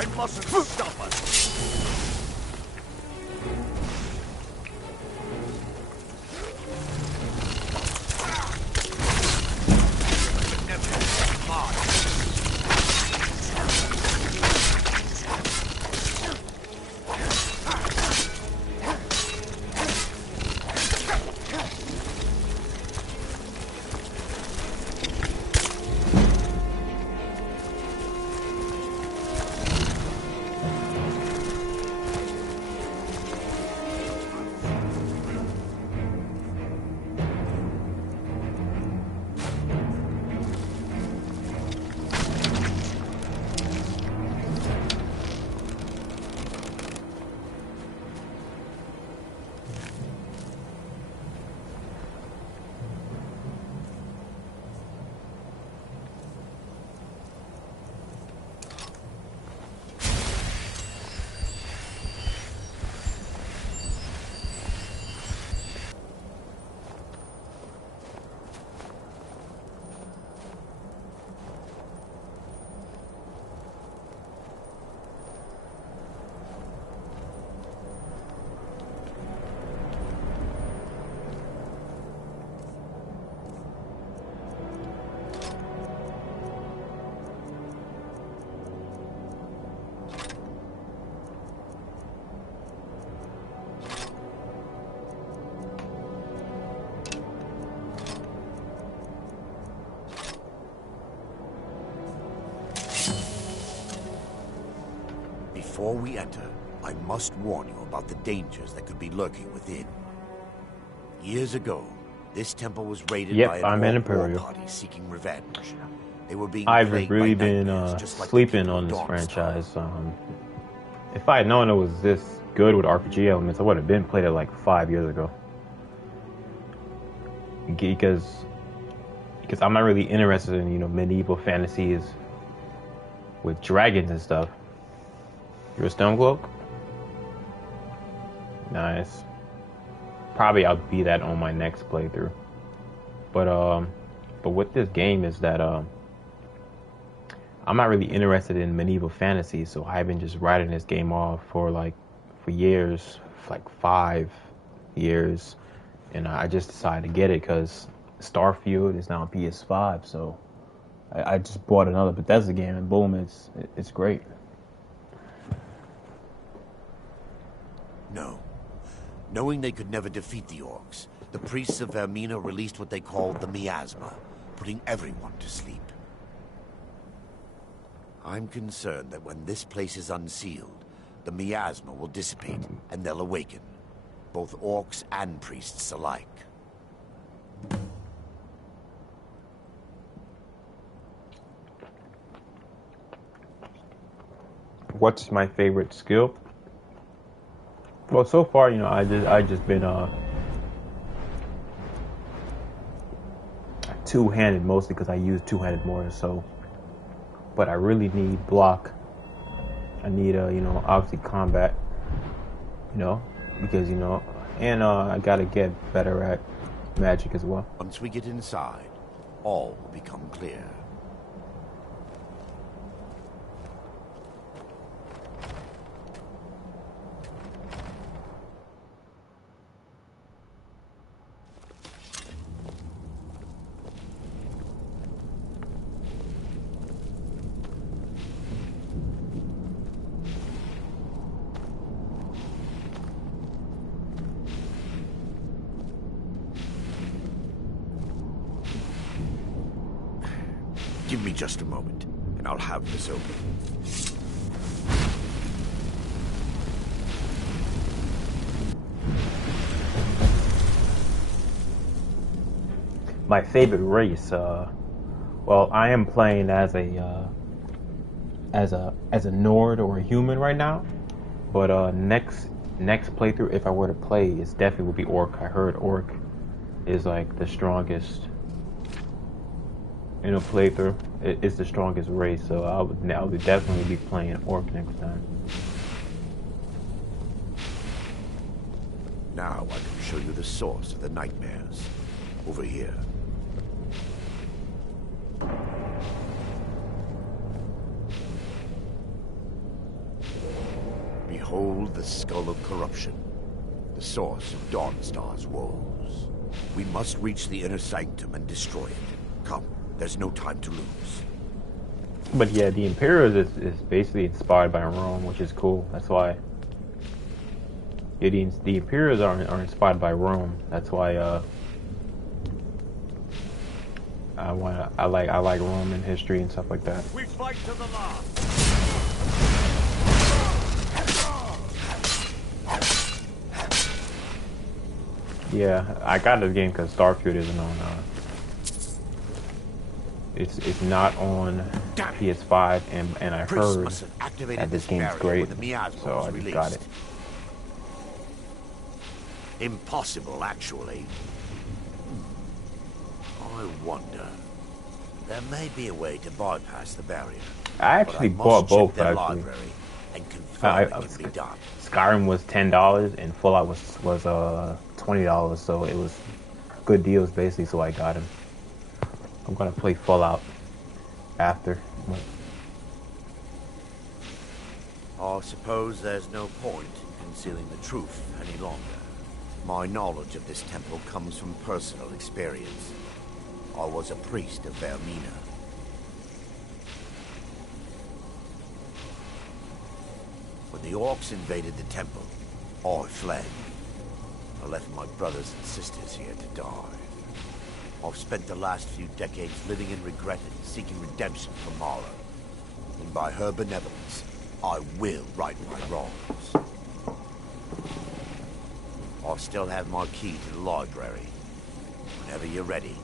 They mustn't stop us. Before we enter, I must warn you about the dangers that could be lurking within. Years ago, this temple was raided by an war party seeking revenge. They were being I've really been sleeping on this franchise. If I had known it was this good with RPG elements, I would have been played it like 5 years ago. Because I'm not really interested in, you know, medieval fantasies with dragons and stuff. You're a Stonecloak? Nice. Probably I'll be that on my next playthrough. But with this game is that I'm not really interested in medieval fantasy, so I've been just writing this game off for years, like 5 years, and I just decided to get it because Starfield is now on PS5, so I just bought another Bethesda game, and boom, it's great. No. Knowing they could never defeat the orcs, the priests of Vermina released what they called the miasma, putting everyone to sleep. I'm concerned that when this place is unsealed, the miasma will dissipate and they'll awaken, both orcs and priests alike. What's my favorite skill? Well, so far, you know, I just been two-handed mostly because I use two-handed more. So, but I really need block. I need you know, obviously combat. You know, because you know, and I gotta get better at magic as well. Once we get inside, all will become clear. Give me just a moment, and I'll have this open. My favorite race, well, I am playing as a Nord or a human right now, but next playthrough, if I were to play, it definitely would be Orc. I heard Orc is like the strongest in a playthrough. It's the strongest race, so I would definitely be playing Orc next time. Now I can show you the source of the nightmares. Over here. Behold the skull of corruption, the source of Dawnstar's woes. We must reach the inner sanctum and destroy it. Come, there's no time to lose. But yeah, the Imperials is basically inspired by Rome, which is cool. That's why. Yeah, the Imperials are inspired by Rome. That's why I like Roman history and stuff like that. We fight to the last. Yeah, I got this game because Starfield isn't on. It's not on PS5, and I heard that this game's great, so I just got it. Impossible, actually. I wonder. There may be a way to bypass the barrier. I actually bought both, actually. Skyrim was $10 and Fallout was $20, so it was good deals basically. So I got him. I'm gonna play Fallout after. I suppose there's no point in concealing the truth any longer. My knowledge of this temple comes from personal experience. I was a priest of Vermina. When the orcs invaded the temple, I fled. I left my brothers and sisters here to die. I've spent the last few decades living in regret and seeking redemption from Mara. And by her benevolence, I will right my wrongs. I still have my key to the library. Whenever you're ready,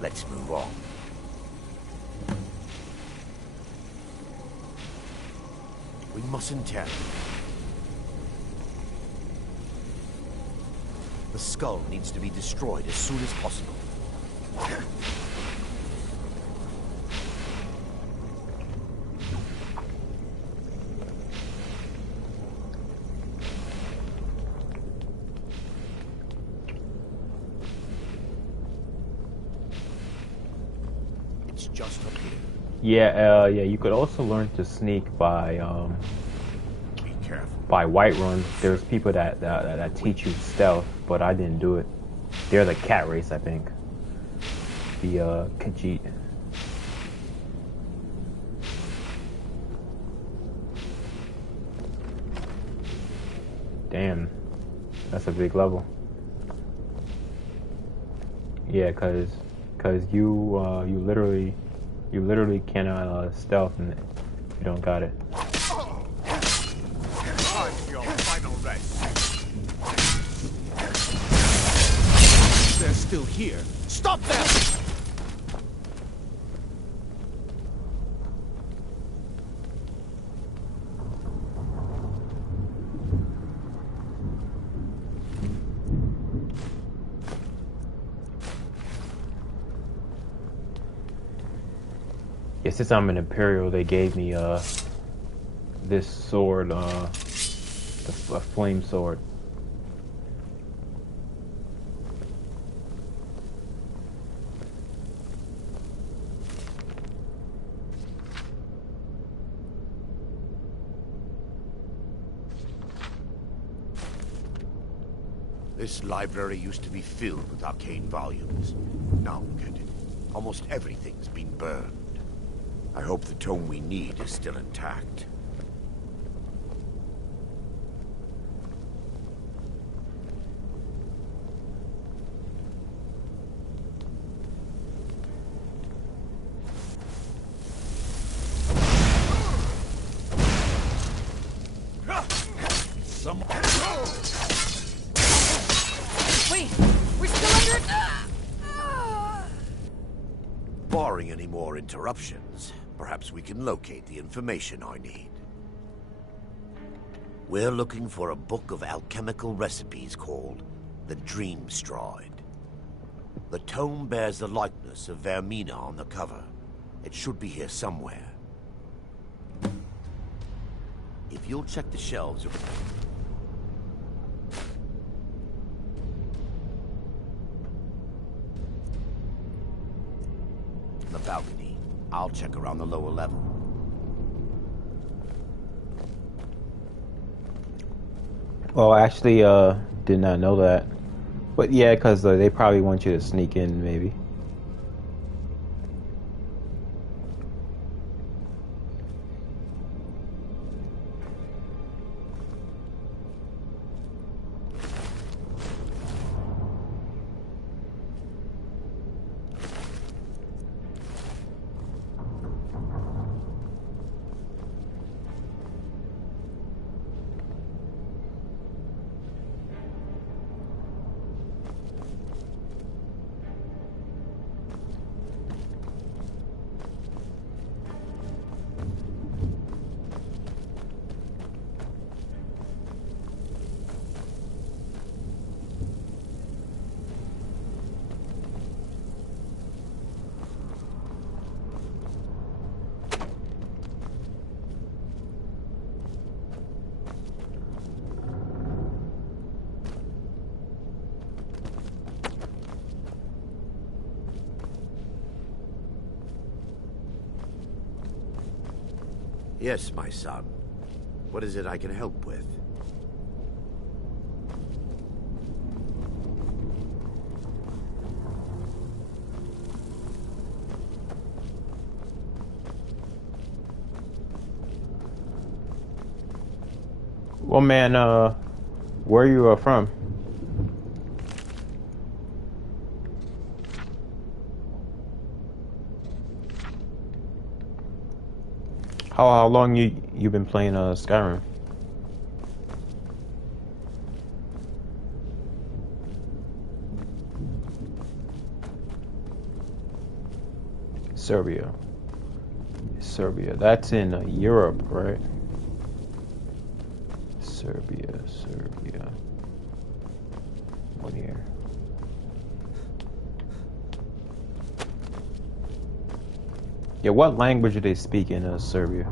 let's move on. We mustn't tarry. The skull needs to be destroyed as soon as possible. It's just up here. Yeah, yeah. You could also learn to sneak by Whiterun. There's people that teach you stealth, but I didn't do it. They're the cat race, I think. The Khajiit. Damn, that's a big level. Yeah, cause you literally cannot stealth and you don't got it. They're still here. Stop them! Yeah, since I'm an Imperial, they gave me this sword, a flame sword. This library used to be filled with arcane volumes. Now look at it. Almost everything's been burned. I hope the tome we need is still intact. Barring any more interruptions, perhaps we can locate the information I need. We're looking for a book of alchemical recipes called the Dream Stride. The tome bears the likeness of Vermina on the cover. It should be here somewhere. If you'll check the shelves over there. The balcony. I'll check around the lower level. Well, I actually did not know that. But yeah, because they probably want you to sneak in, maybe. Yes, my son. What is it I can help with? Well, man, where you from? How long you been playing Skyrim? Serbia. That's in Europe, right? Serbia. What here? Yeah, what language do they speak in Serbia?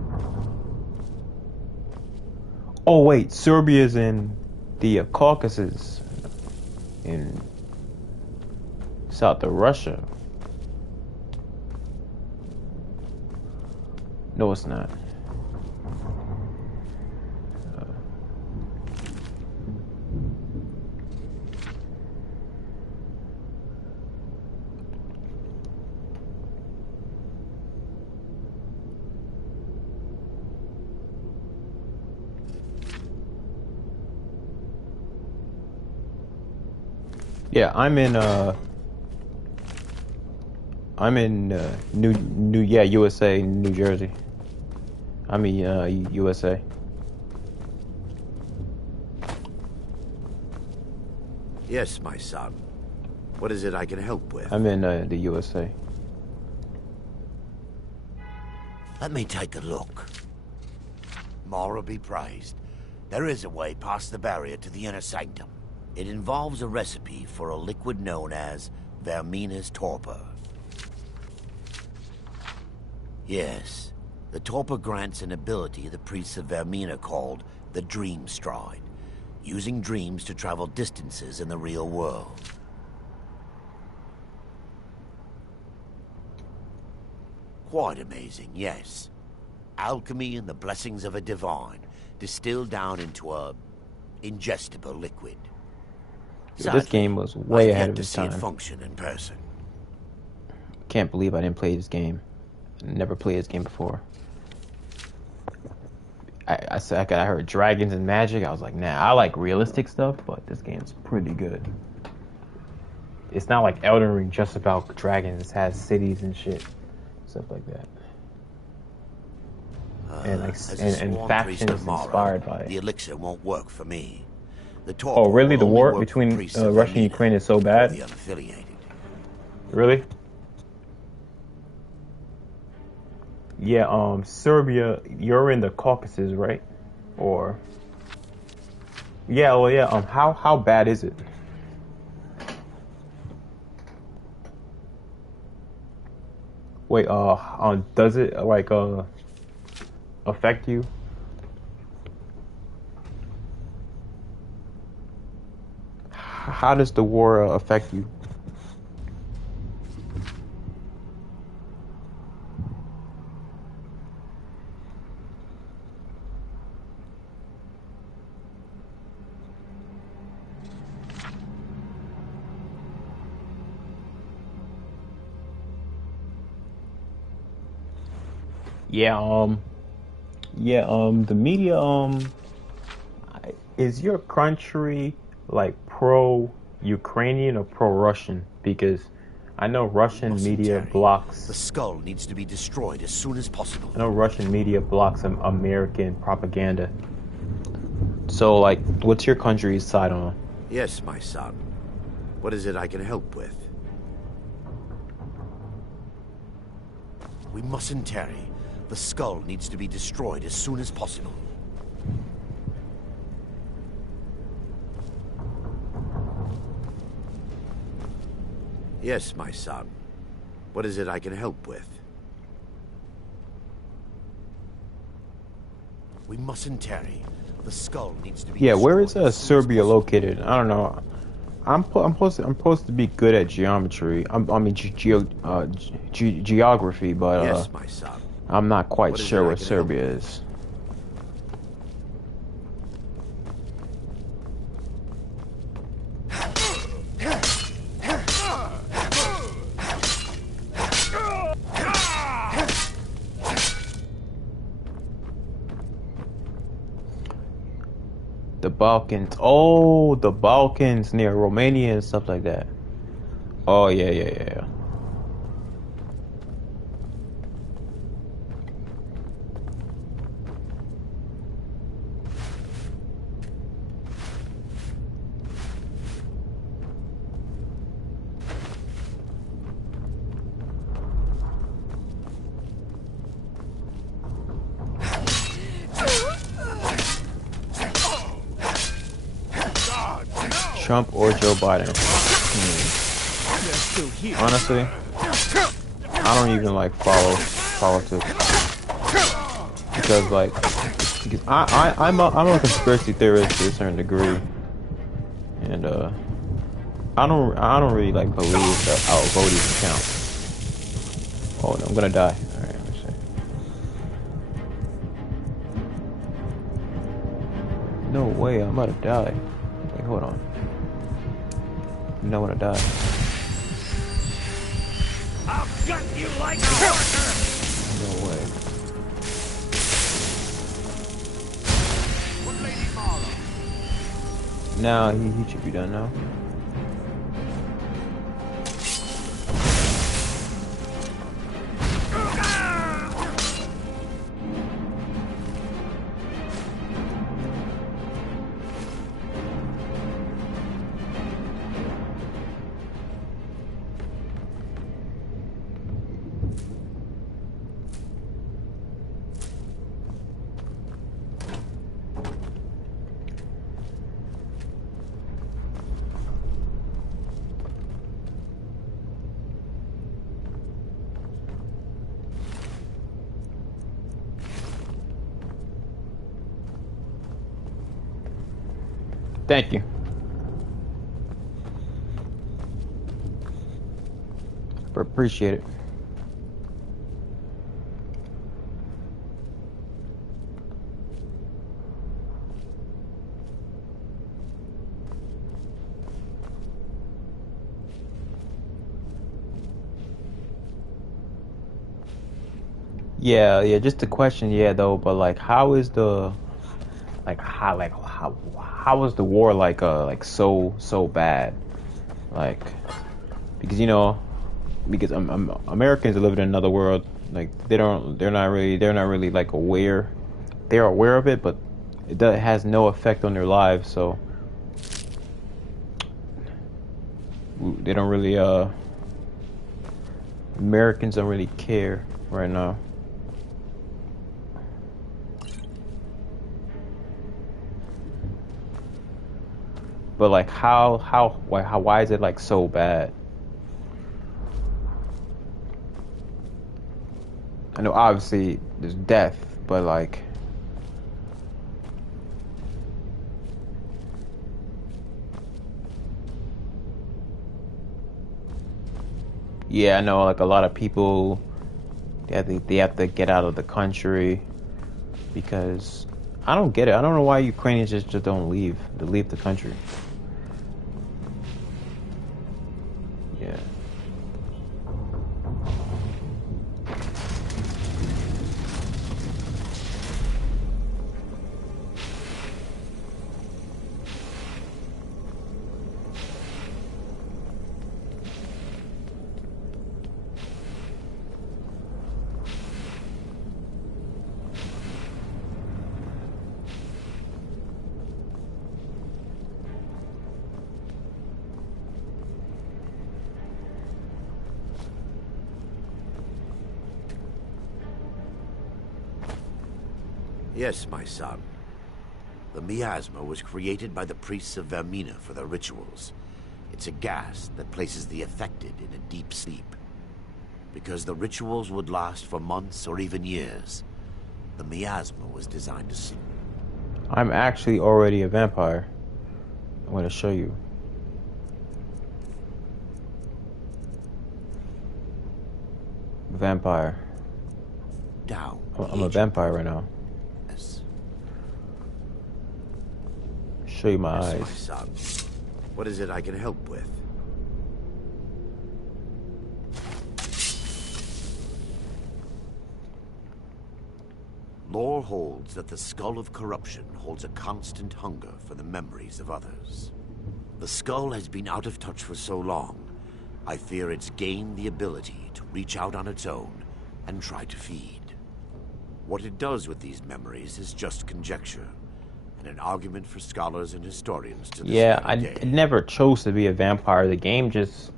Oh wait, Serbia's in the Caucasus, in south of Russia. No, it's not. Yeah, I'm in USA, New Jersey. I mean USA. Yes, my son. What is it I can help with? I'm in the USA. Let me take a look. Mara be praised. There is a way past the barrier to the inner sanctum. It involves a recipe for a liquid known as Vermina's torpor. Yes, the torpor grants an ability the priests of Vermina called the Dream Stride, using dreams to travel distances in the real world. Quite amazing, yes. Alchemy and the blessings of a divine, distilled down into a ingestible liquid. Sadly, this game was way ahead of its time. I've yet to see it function in person. Can't believe I didn't play this game. I never played this game before. I heard dragons and magic. I was like, nah, I like realistic stuff, but this game's pretty good. It's not like Elden Ring just about dragons. It has cities and shit, stuff like that. And factions inspired by it. The elixir won't work for me. Oh, really? The war between Russia and Ukraine is so bad? Really? Yeah, Serbia, you're in the Caucasus, right? Or... Yeah, well, yeah, how bad is it? Wait, does it, like, affect you? How does the war affect you? Yeah, the media, is your country like pro-Ukrainian or pro-Russian? Because I know Russian media blocks... The skull needs to be destroyed as soon as possible. I know Russian media blocks American propaganda. So, like, what's your country's side on? Yes, my son. What is it I can help with? We mustn't tarry. The skull needs to be destroyed as soon as possible. Yes, my son. What is it I can help with? We mustn't tarry. The skull needs to be destroyed. Where is Serbia located? I don't know. I'm supposed to be good at geometry. Geography, but yes, my son. I'm not quite sure where Serbia is. The Balkans. Oh, the Balkans near Romania and stuff like that. Oh, yeah. Trump or Joe Biden? Honestly, I don't even like follow politics because I'm a conspiracy theorist to a certain degree, and I don't really like believe that our vote even counts. Oh no, I'm gonna die. All right, let me see. No way, I'm about to die. Wait, hold on. You don't want to die. I'll gut you like a worker! No way. What Lady Mara? Now he should be done now. Thank you. Appreciate it. Yeah, just a question, though, but like how is the how was the war like so bad? Like because because Americans are living in another world, like they're not really like aware. They're aware of it, but it has no effect on their lives, so they don't really Americans don't really care right now. But like why is it like so bad? I know obviously there's death, but like I know like a lot of people they have to get out of the country because I don't get it. I don't know why Ukrainians just don't leave the country. Yeah. Yes, my son. The miasma was created by the priests of Vermina for their rituals. It's a gas that places the affected in a deep sleep. Because the rituals would last for months or even years, the miasma was designed to sleep. I'm actually already a vampire. I'm going to show you. Vampire. Down. I'm a vampire right now. Yes. Show you my eyes. My son. What is it I can help with? Lore holds that the skull of corruption holds a constant hunger for the memories of others. The skull has been out of touch for so long, I fear it's gained the ability to reach out on its own and try to feed. What it does with these memories is just conjecture, and an argument for scholars and historians to this Yeah, I day. never chose to be a vampire. The game just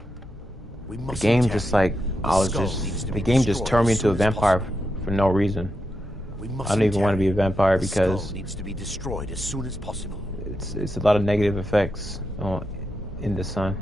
turned me into a vampire for no reason. I don't even want to be a vampire because needs to be destroyed as soon as possible. It's a lot of negative effects in the sun.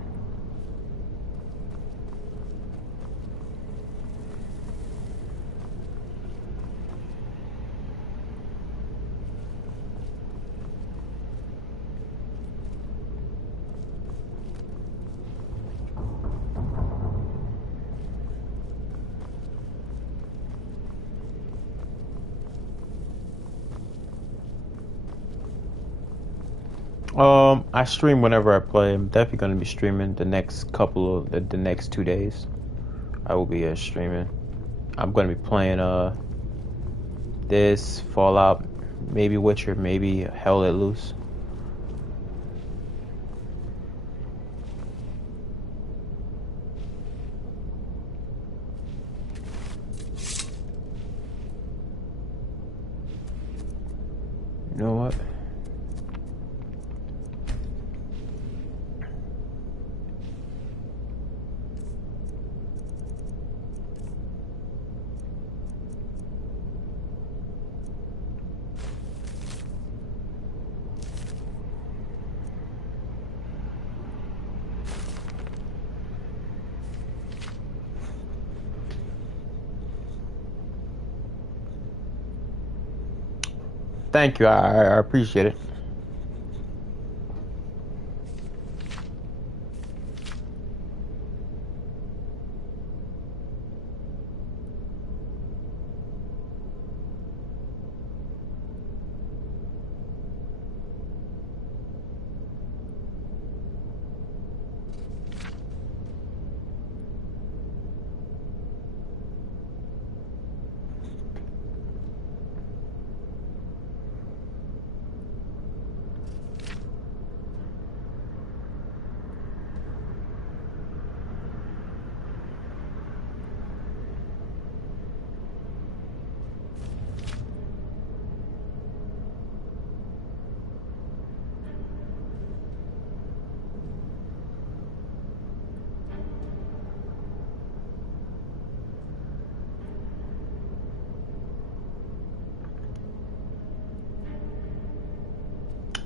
I stream whenever I play. I'm definitely going to be streaming the next 2 days. I will be streaming. I'm going to be playing this, Fallout, maybe Witcher, maybe Hell Let Loose. You know what? Thank you. I appreciate it.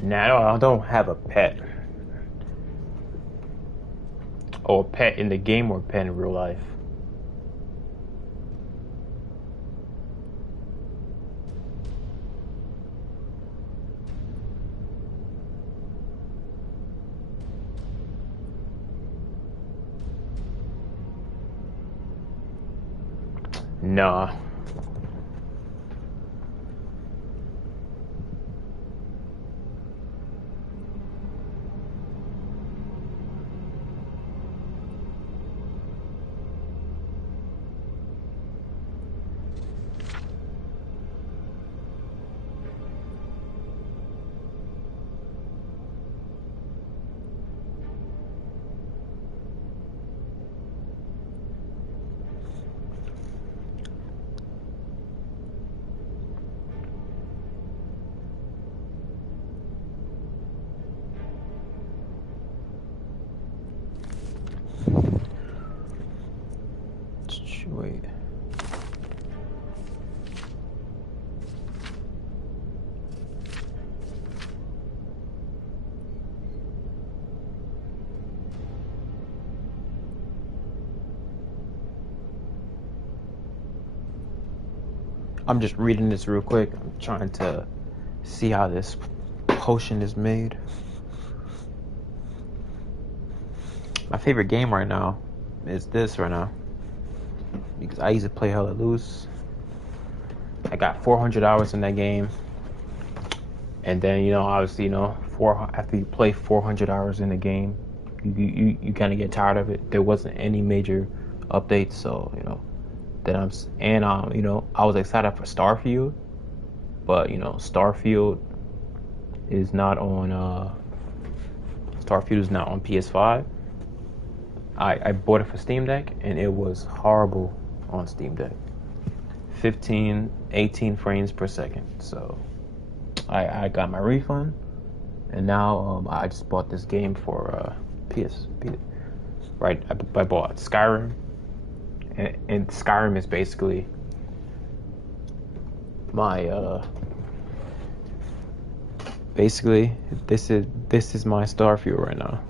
No, I don't have a pet. Or a pet in the game or a pet in real life. Nah. I'm just reading this real quick. I'm trying to see how this potion is made. My favorite game right now is this right now, because I used to play hella loose. I got 400 hours in that game, and then obviously after you play 400 hours in the game, you kind of get tired of it. There wasn't any major updates, so that I was excited for Starfield, but Starfield is not on PS5. I bought it for Steam Deck, and it was horrible on Steam Deck. 18 frames per second. So I got my refund, and now I just bought this game for PSP. Right, I bought Skyrim, and Skyrim is basically my this is my Starfield right now.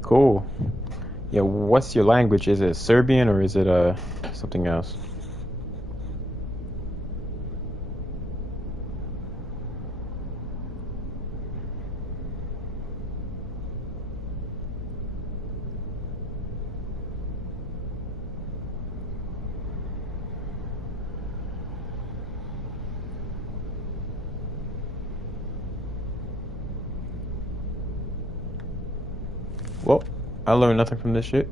Cool. Yeah, what's your language? Is it Serbian or is it something else? Well, I learned nothing from this shit.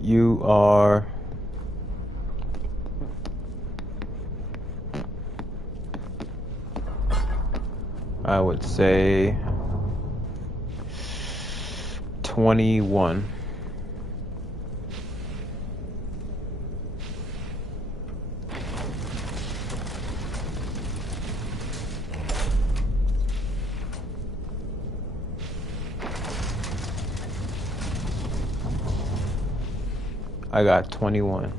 You are... I would say 21. I got 21.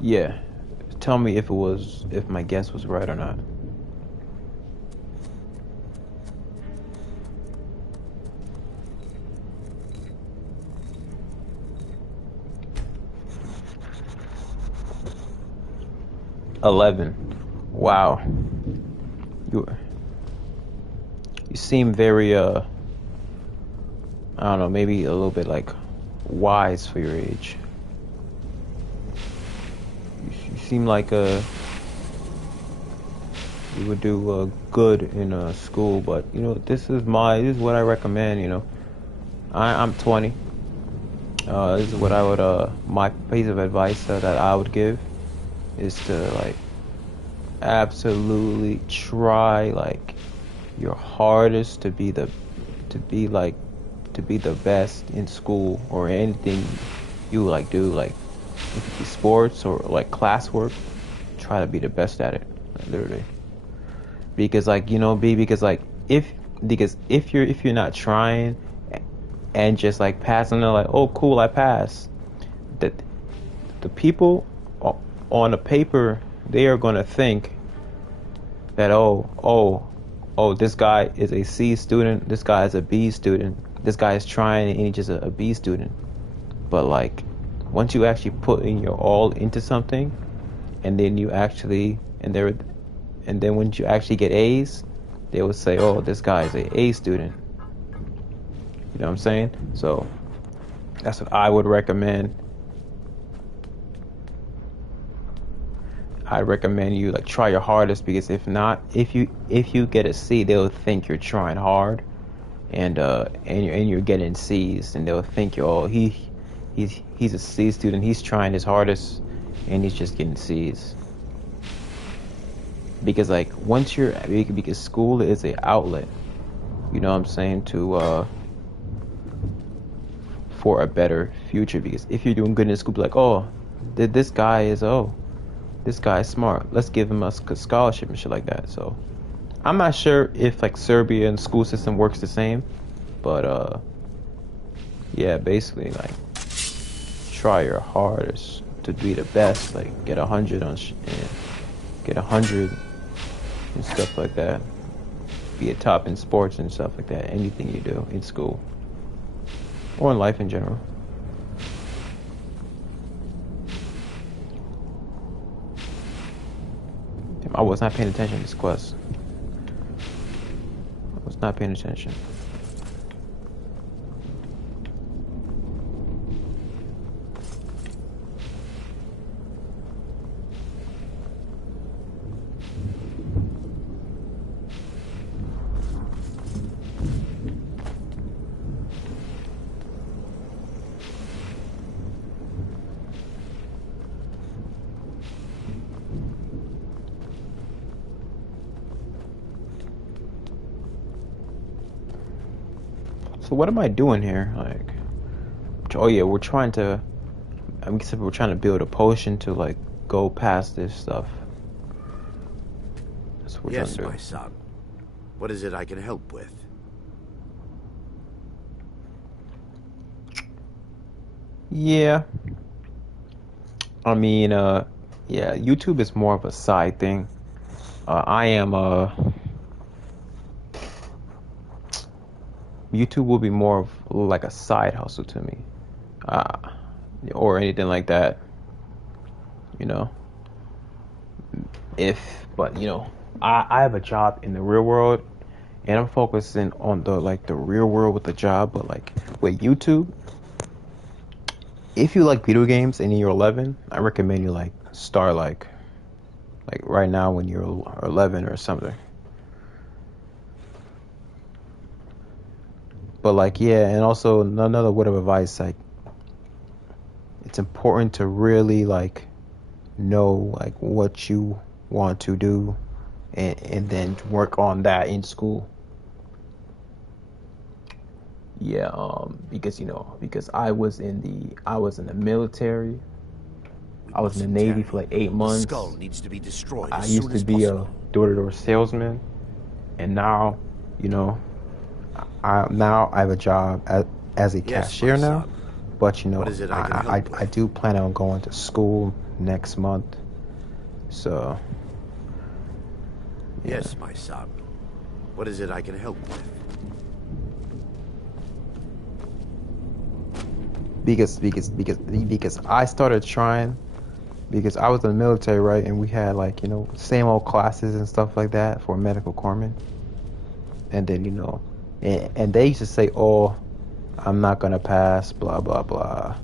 Yeah. Tell me if my guess was right or not. $11. Wow. You seem very I don't know, maybe a little bit like wise for your age. You seem like you would do good in school, but this is what I recommend. I'm 20. This is what I would my piece of advice that I would give is to absolutely try your hardest to be the best in school or anything you do, if it be sports or classwork. Try to be the best at it, literally, because if you're not trying and just passing, oh cool, I passed, that the people on the paper, they are going to think that oh this guy is a C student, this guy is a B student, this guy is trying and he's just a B student. But once you actually put in your all into something, and then you actually and then when you actually get A's, they would say, oh, this guy is a A student. You know what I'm saying? So that's what I would recommend. I recommend you like try your hardest, because if not, if you get a C, they'll think you're trying hard, and you're getting C's, and they'll think he's a C student, he's trying his hardest, and he's just getting C's. Because like once because school is an outlet, you know what I'm saying, to for a better future. Because if you're doing good in school, like, oh, this guy is smart, let's give him a scholarship and shit like that. So I'm not sure if like Serbian school system works the same, but yeah, basically like try your hardest to be the best, like get 100 get 100 and stuff like that. Be a top in sports and stuff like that. Anything you do in school or in life in general. Damn, I was not paying attention to this quest. I was not paying attention. So what am I doing here? Like, oh yeah, we're trying to build a potion to like go past this stuff. That's what we're trying to do. Yes, my son. What is it I can help with? Yeah. I mean, yeah, YouTube is more of a side thing. YouTube will be more of like a side hustle to me, or anything like that, you know. But you know, I have a job in the real world, and I'm focusing on the real world with the job. But like with YouTube, if you like video games and you're 11, I recommend you like start like right now when you're 11 or something. But like, yeah, and also another word of advice, like it's important to really like know like what you want to do, and then work on that in school. Yeah, because I was in the military. I was in the Navy for like 8 months. The skull needs to be destroyed. I used to be a door-to-door salesman, and now, I have a job as a cashier now. But I do plan on going to school next month. So yeah. Yes, my son. What is it I can help with? Because I started trying, because I was in the military, right, and we had like same old classes and stuff like that for medical corpsmen, and then and they used to say, oh, I'm not gonna pass, blah blah blah,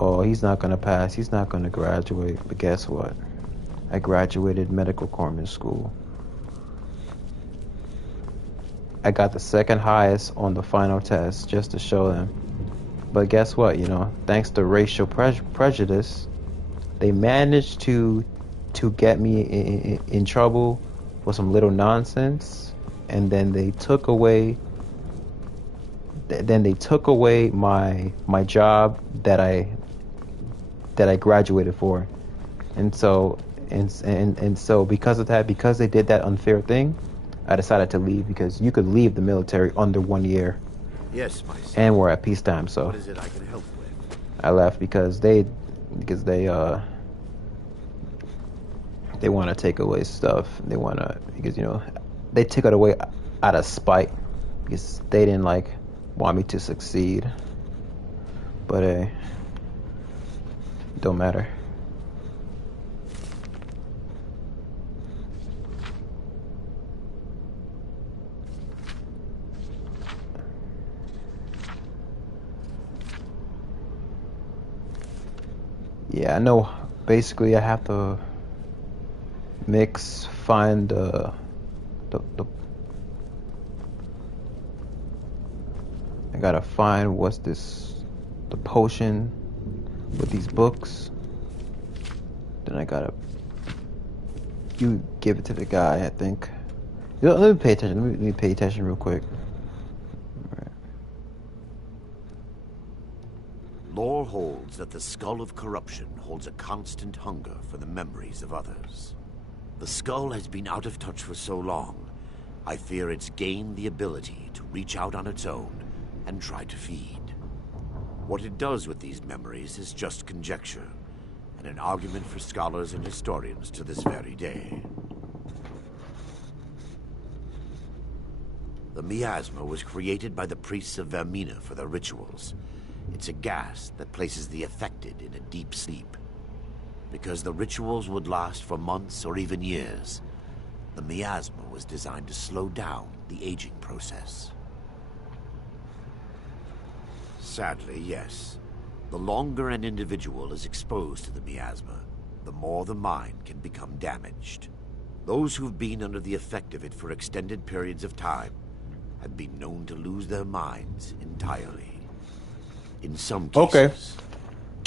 oh, he's not gonna pass, he's not gonna graduate. But guess what? I graduated medical corpsman school. I got the second highest on the final test just to show them. But guess what? Thanks to racial prejudice, they managed to get me in trouble for some little nonsense, and then they took away. Then they took away my job that I graduated for, and so because of that, because they did that unfair thing, I decided to leave, because you could leave the military under 1 year. Yes, my son. And we're at peacetime, so what is it I can help with? I left because they want to take away stuff. They want to, because they took it away out of spite, because they didn't want me to succeed. But don't matter. Yeah, I know. Basically, I have to find the I gotta find the potion with these books. Then I gotta give it to the guy, I think. Let me pay attention. Let me pay attention real quick. Right. Lore holds that the skull of corruption holds a constant hunger for the memories of others. The skull has been out of touch for so long, I fear it's gained the ability to reach out on its own and try to feed. What it does with these memories is just conjecture, and an argument for scholars and historians to this very day. The miasma was created by the priests of Vermina for their rituals. It's a gas that places the affected in a deep sleep. Because the rituals would last for months or even years, the miasma was designed to slow down the aging process. Sadly, yes. The longer an individual is exposed to the miasma, the more the mind can become damaged. Those who've been under the effect of it for extended periods of time have been known to lose their minds entirely. In some cases,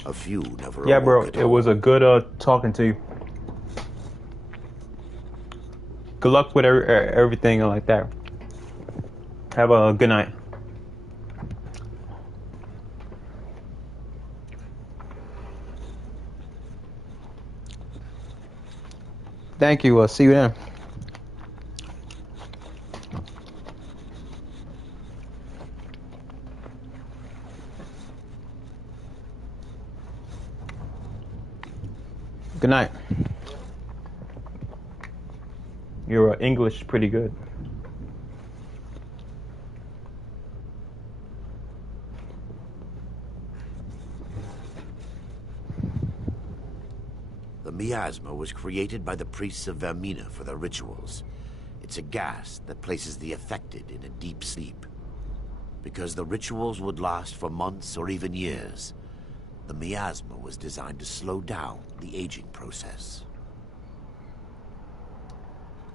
a few never. Yeah, bro, it was a good talking to you. Good luck with everything like that. Have a good night. Thank you. See you then. Good night. Your English pretty good. The miasma was created by the priests of Vermina for their rituals. It's a gas that places the affected in a deep sleep. Because the rituals would last for months or even years, the miasma was designed to slow down the aging process.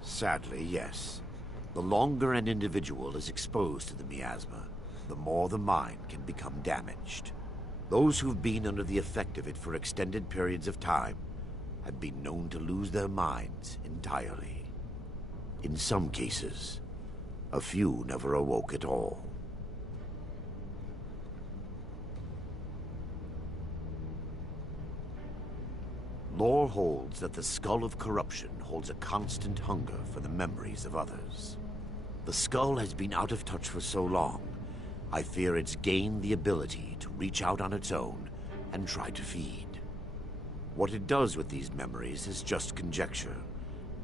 Sadly, yes. The longer an individual is exposed to the miasma, the more the mind can become damaged. Those who've been under the effect of it for extended periods of time have been known to lose their minds entirely. In some cases, a few never awoke at all. Lore holds that the skull of corruption holds a constant hunger for the memories of others. The skull has been out of touch for so long, I fear it's gained the ability to reach out on its own and try to feed. What it does with these memories is just conjecture,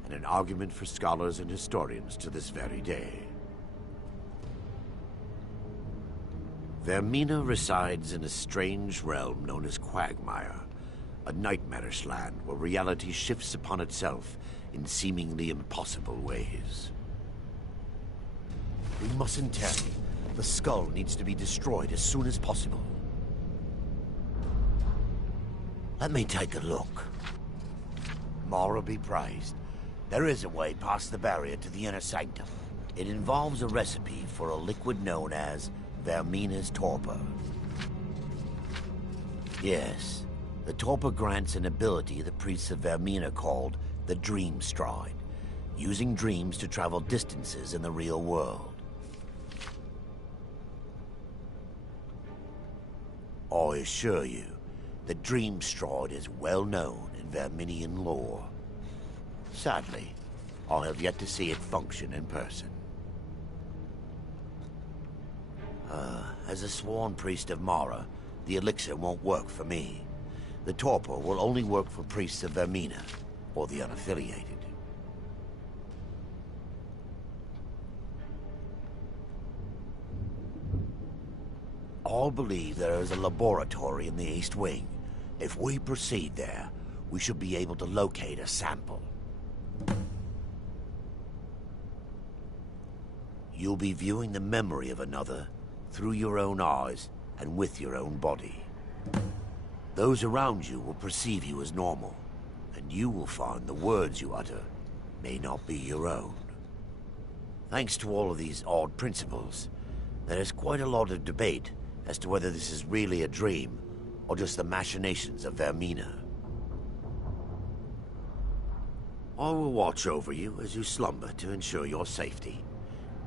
and an argument for scholars and historians to this very day. Vermina resides in a strange realm known as Quagmire, a nightmarish land where reality shifts upon itself in seemingly impossible ways. We mustn't tarry. The skull needs to be destroyed as soon as possible. Let me take a look. Mara be praised. There is a way past the barrier to the inner sanctum. It involves a recipe for a liquid known as Vermina's torpor. Yes. The torpor grants an ability the priests of Vermina called the Dream Stride, using dreams to travel distances in the real world. I assure you, the Dream Stride is well known in Verminian lore. Sadly, I have yet to see it function in person. As a sworn priest of Mara, the elixir won't work for me. The torpor will only work for priests of Vermina, or the unaffiliated. I believe there is a laboratory in the East Wing. If we proceed there, we should be able to locate a sample. You'll be viewing the memory of another through your own eyes and with your own body. Those around you will perceive you as normal, and you will find the words you utter may not be your own. Thanks to all of these odd principles, there is quite a lot of debate as to whether this is really a dream or just the machinations of Vermina. I will watch over you as you slumber to ensure your safety.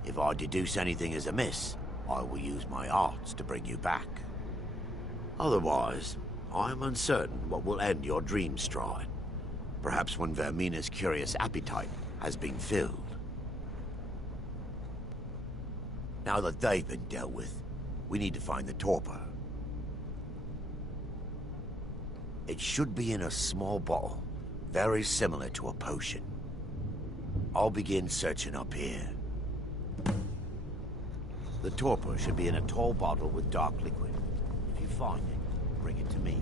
If I deduce anything is amiss, I will use my arts to bring you back. Otherwise, I am uncertain what will end your dream stride. Perhaps when Vermina's curious appetite has been filled. Now that they've been dealt with, we need to find the torpor. It should be in a small bottle, very similar to a potion. I'll begin searching up here. The torpor should be in a tall bottle with dark liquid. If you find it, bring it to me.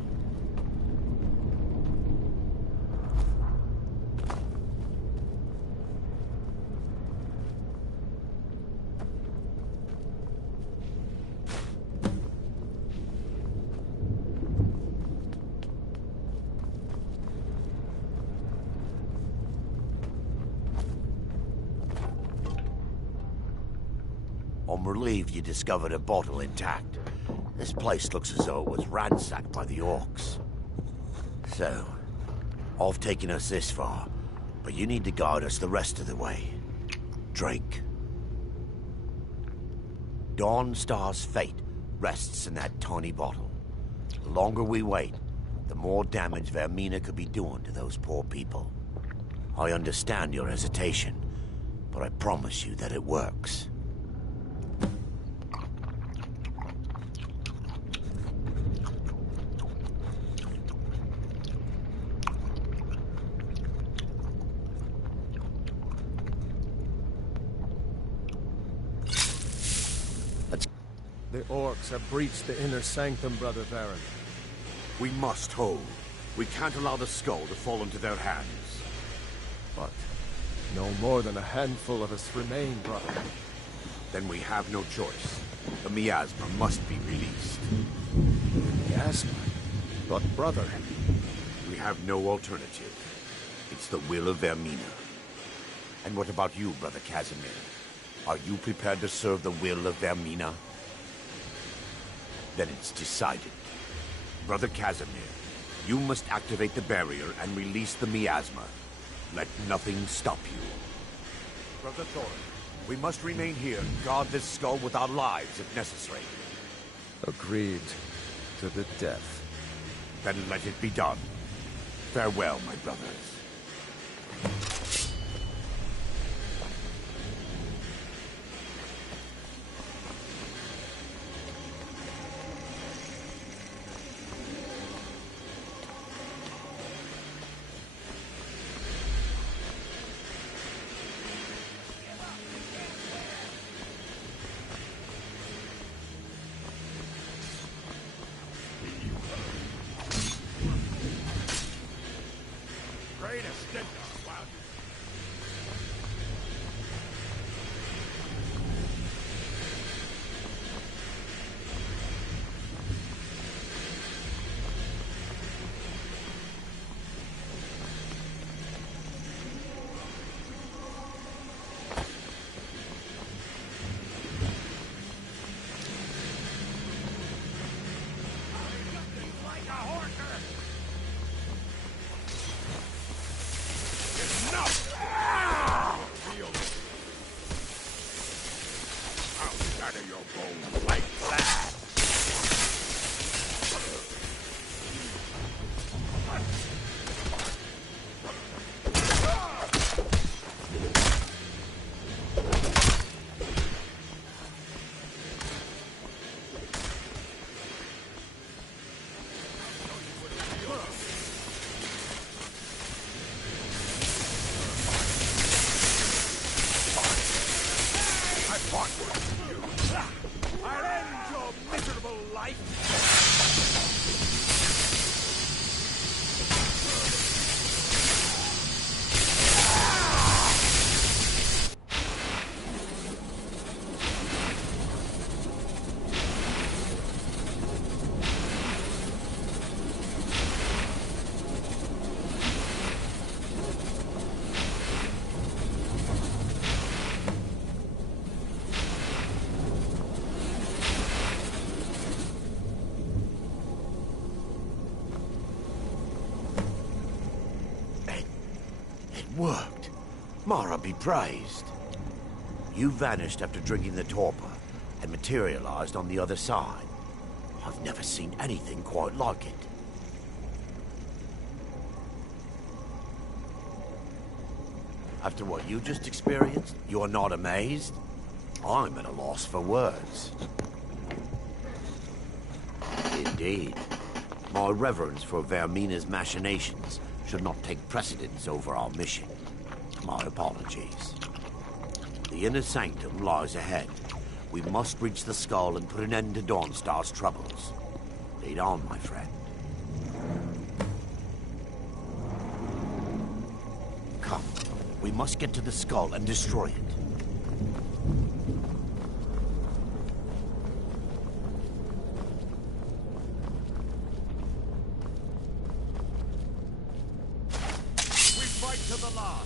I'm relieved you discovered a bottle intact. This place looks as though it was ransacked by the orcs. So, I've taken us this far, but you need to guide us the rest of the way. Drink. Dawnstar's fate rests in that tiny bottle. The longer we wait, the more damage Vermina could be doing to those poor people. I understand your hesitation, but I promise you that it works. The orcs have breached the inner sanctum, Brother Baron. We must hold. We can't allow the skull to fall into their hands. But no more than a handful of us remain, brother. Then we have no choice. The miasma must be released. Miasma? But brother... We have no alternative. It's the will of Vermina. And what about you, Brother Casimir? Are you prepared to serve the will of Vermina? Then it's decided. Brother Casimir, you must activate the barrier and release the miasma. Let nothing stop you. Brother Thorin, we must remain here and guard this skull with our lives if necessary. Agreed to the death. Then let it be done. Farewell, my brothers. worked. Mara be praised. You vanished after drinking the torpor and materialized on the other side. I've never seen anything quite like it. After what you just experienced, you are not amazed? I'm at a loss for words. Indeed. My reverence for Vermina's machinations should not take precedence over our mission. My apologies. The inner sanctum lies ahead. We must reach the skull and put an end to Dawnstar's troubles. Lead on, my friend. Come. We must get to the skull and destroy it. We fight to the last.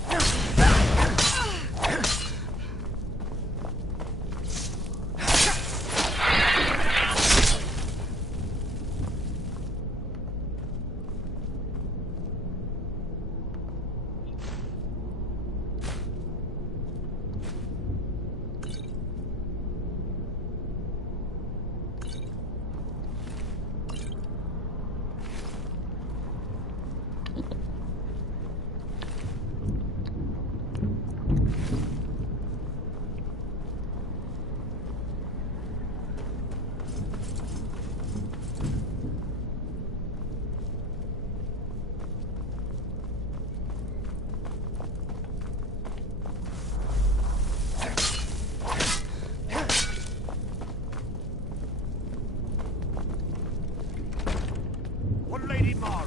Lady Mara.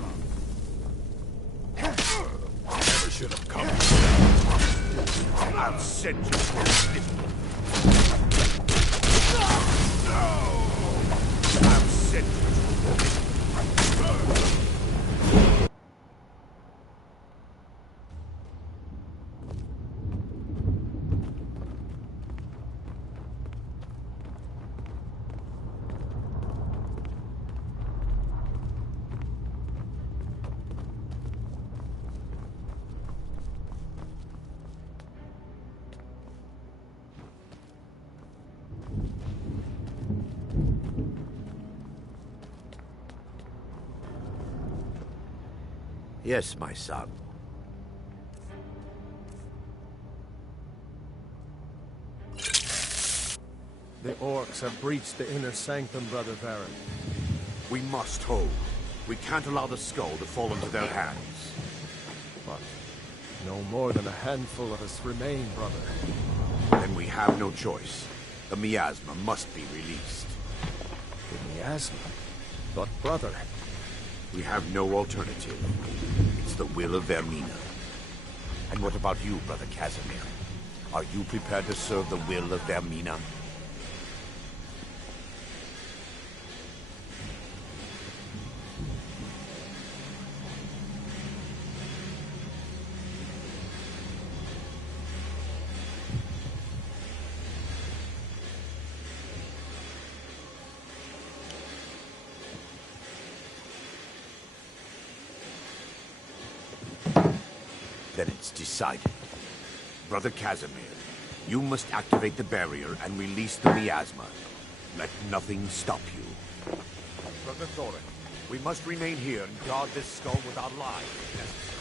Never should have come. I'll send you for a sniffle. I'll send you Yes, my son. The orcs have breached the inner sanctum, Brother Varric. We must hold. We can't allow the skull to fall into their hands. But no more than a handful of us remain, brother. Then we have no choice. The miasma must be released. The miasma? But, brother... We have no alternative. It's the will of Vermina. And what about you, Brother Casimir? Are you prepared to serve the will of Vermina? Then it's decided. Brother Casimir, you must activate the barrier and release the miasma. Let nothing stop you. Brother Thorin, we must remain here and guard this skull with our lives if necessary.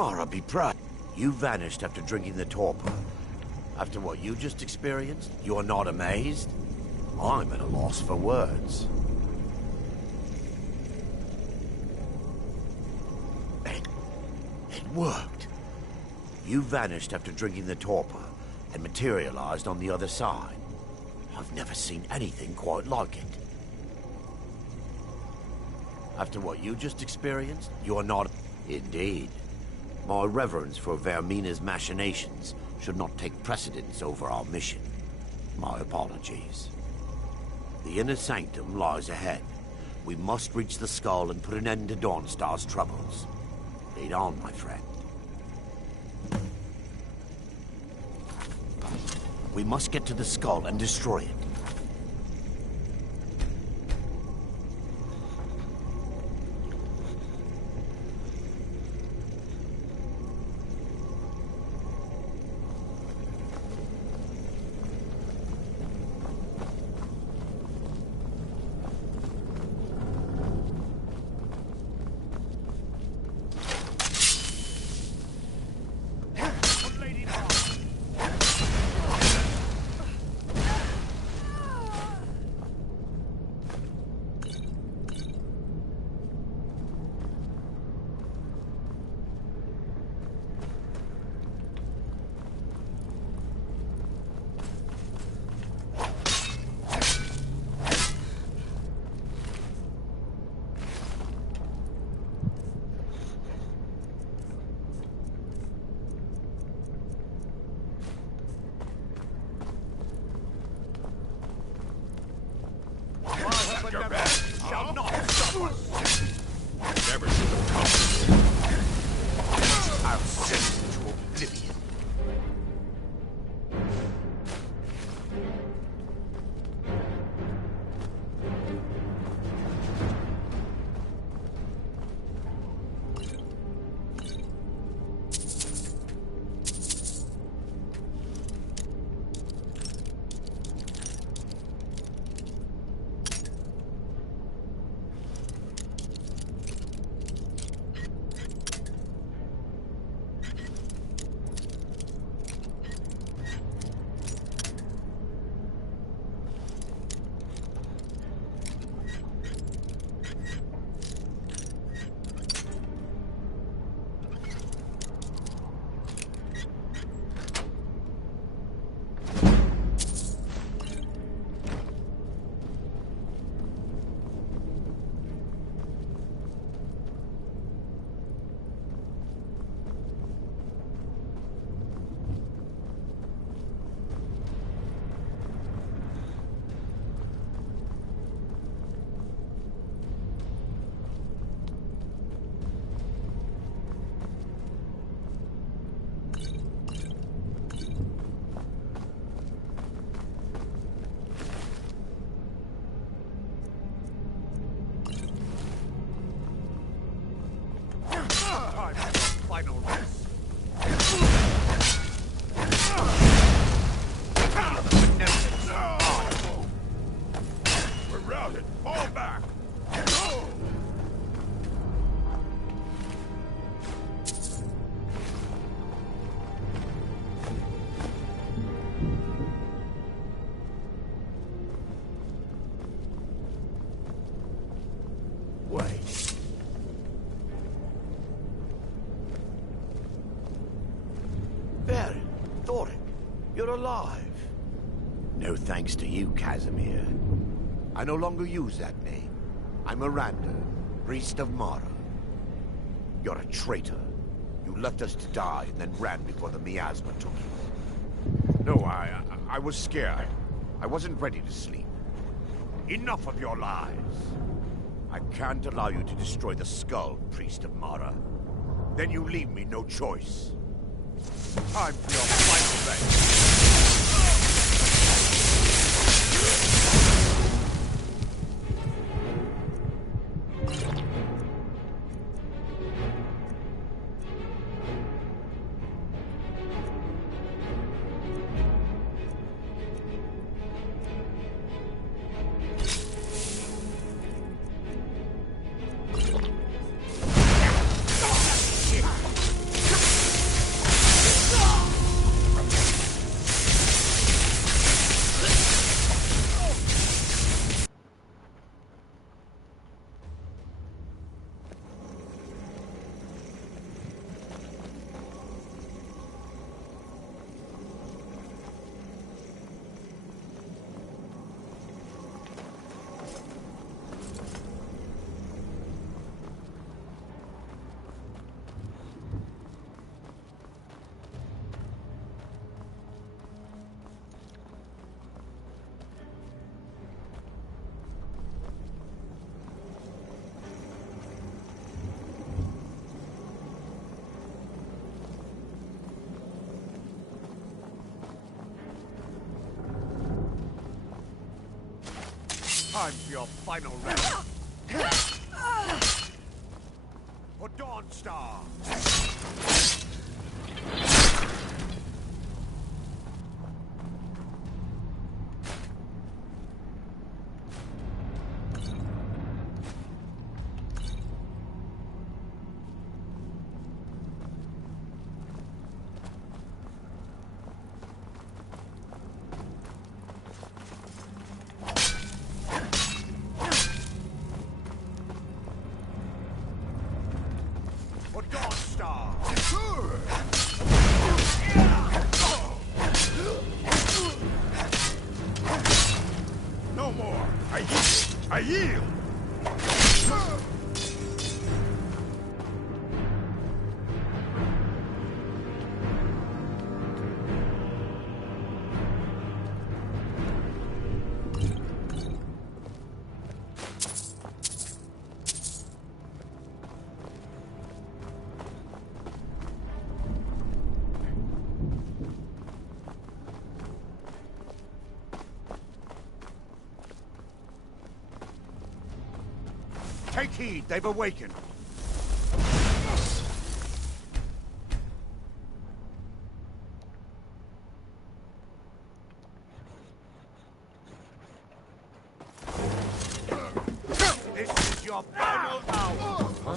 Mara be proud. You vanished after drinking the torpor. After what you just experienced, you're not amazed? I'm at a loss for words. It worked. You vanished after drinking the torpor and materialized on the other side. I've never seen anything quite like it. After what you just experienced, you're not... Indeed. My reverence for Vermina's machinations should not take precedence over our mission. My apologies. The inner sanctum lies ahead. We must reach the skull and put an end to Dawnstar's troubles. Lead on, my friend. We must get to the skull and destroy it. Shall not stop us. Never should have come. I'll send you to oblivion. You're alive. No thanks to you, Casimir. I no longer use that name. I'm Miranda, priest of Mara. You're a traitor. You left us to die and then ran before the miasma took you. No, I was scared. I wasn't ready to sleep. Enough of your lies. I can't allow you to destroy the skull, priest of Mara. Then you leave me no choice. Time for your final revenge. Time for your final rest. For Dawnstar. No more. I yield. I yield. Take heed, they've awakened. This is your final hour. Huh?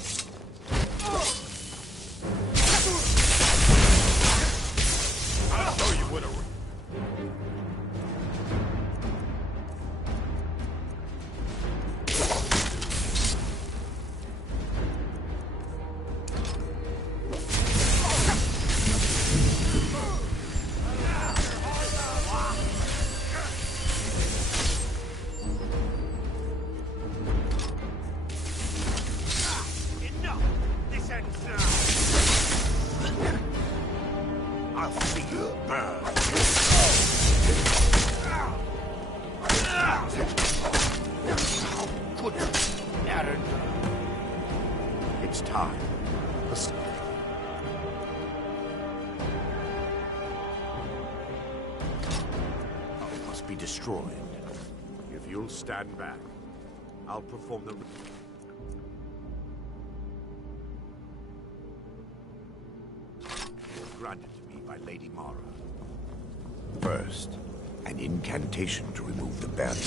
I'll show you what a... I'll see you burn. How could you, Aaron? It's time. Listen. It must be destroyed. If you'll stand back, I'll perform the... Granted to me by Lady Mara. First, an incantation to remove the barrier.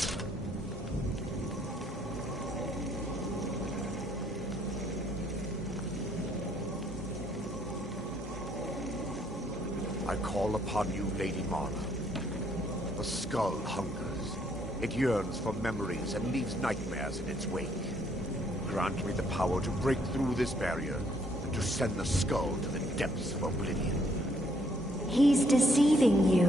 I call upon you, Lady Mara. The skull hungers. It yearns for memories and leaves nightmares in its wake. Grant me the power to break through this barrier and to send the skull to the depths of oblivion. He's deceiving you.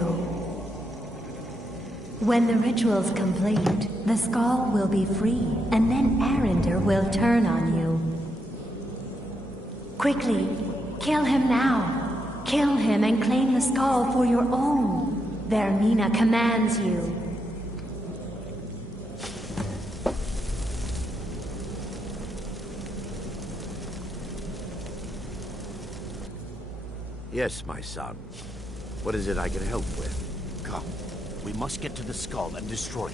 When the ritual's complete, the skull will be free, and then Arender will turn on you. Quickly, kill him now. Kill him and claim the skull for your own. Vermina commands you. Yes, my son. What is it I can help with? Come. We must get to the skull and destroy it.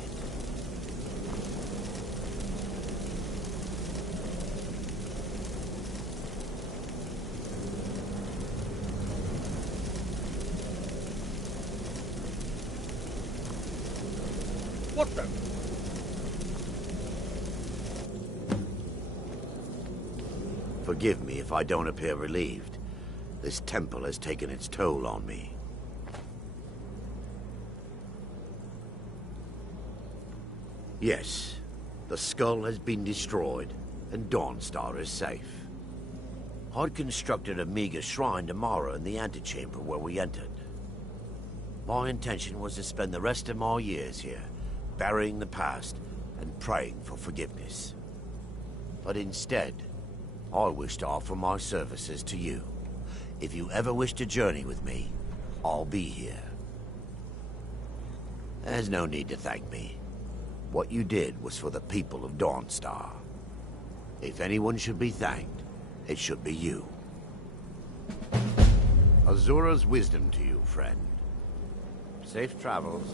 What the? Forgive me if I don't appear relieved. This temple has taken its toll on me. Yes, the skull has been destroyed, and Dawnstar is safe. I'd constructed a meager shrine to Mara in the antechamber where we entered. My intention was to spend the rest of my years here, burying the past and praying for forgiveness. But instead, I wish to offer my services to you. If you ever wish to journey with me, I'll be here. There's no need to thank me. What you did was for the people of Dawnstar. If anyone should be thanked, it should be you. Azura's wisdom to you, friend. Safe travels.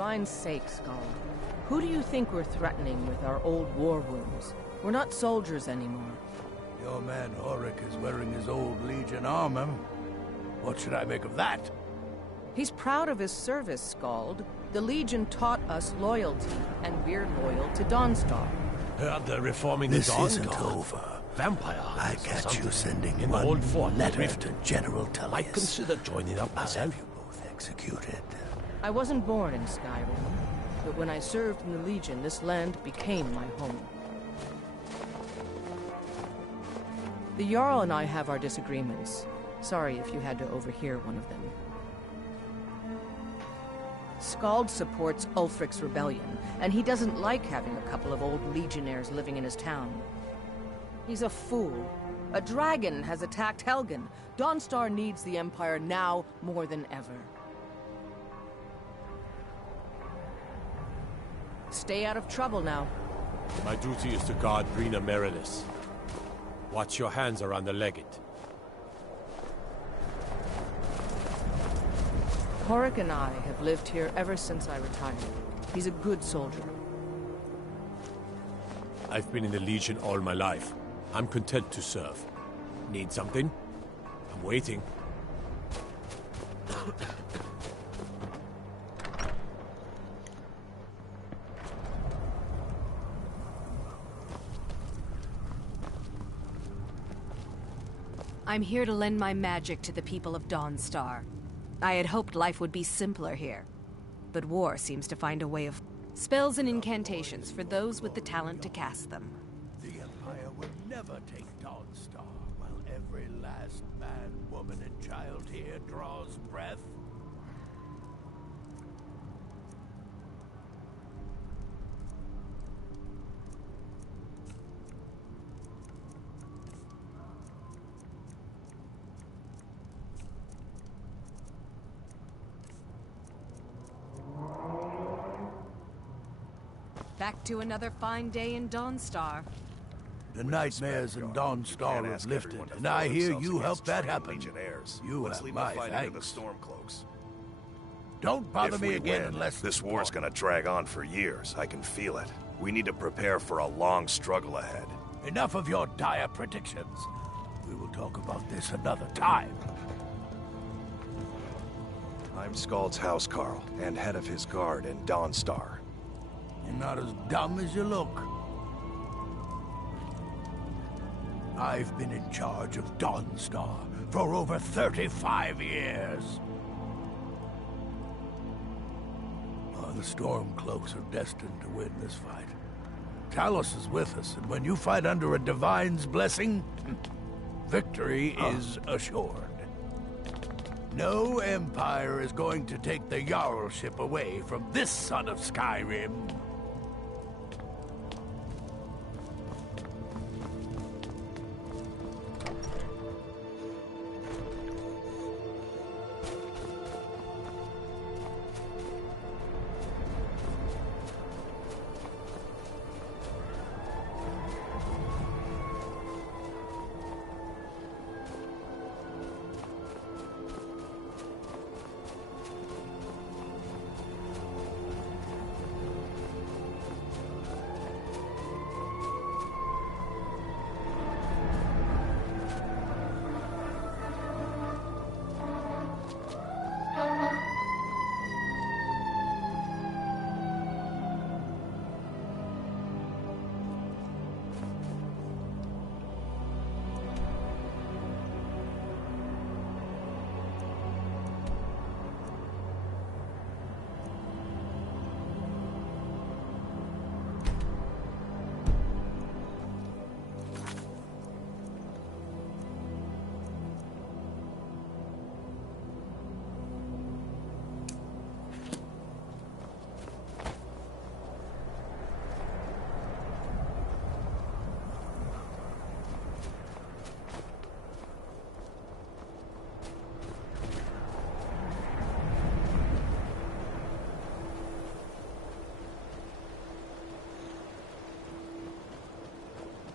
divine's sake, Skull, who do you think we're threatening with our old war wounds? We're not soldiers anymore. Your man Horik is wearing his old Legion armor. What should I make of that? He's proud of his service, Skald. The Legion taught us loyalty, and we're loyal to Dawnstar. Heard they're reforming this the Dawn isn't Guard. over. Vampire I catch you sending in one the old fort letter to General Tullius. I'd consider joining up I'll myself. have you both executed. I wasn't born in Skyrim, but when I served in the Legion, this land became my home. The Jarl and I have our disagreements. Sorry if you had to overhear one of them. Skald supports Ulfric's rebellion, and he doesn't like having a couple of old legionnaires living in his town. He's a fool. A dragon has attacked Helgen. Dawnstar needs the Empire now more than ever. Stay out of trouble now. My duty is to guard Brina Merelis. Watch your hands around the legate. Horik and I have lived here ever since I retired. He's a good soldier. I've been in the Legion all my life. I'm content to serve. Need something? I'm waiting. I'm here to lend my magic to the people of Dawnstar. I had hoped life would be simpler here, but war seems to find a way of... Spells and incantations for those with the talent to cast them. The Empire will never take Dawnstar while every last man, woman, and child here draws breath. Back to another fine day in Dawnstar. The nightmares in Dawnstar have lifted, and I hear you helped that happen. You have my thanks. Don't bother me again unless... This war's gonna drag on for years. I can feel it. We need to prepare for a long struggle ahead. Enough of your dire predictions. We will talk about this another time. I'm Skald's housecarl, and head of his guard in Dawnstar. You're not as dumb as you look. I've been in charge of Dawnstar for over 35 years. Oh, the Stormcloaks are destined to win this fight. Talos is with us, and when you fight under a divine's blessing, victory is assured. No Empire is going to take the Jarlship away from this son of Skyrim.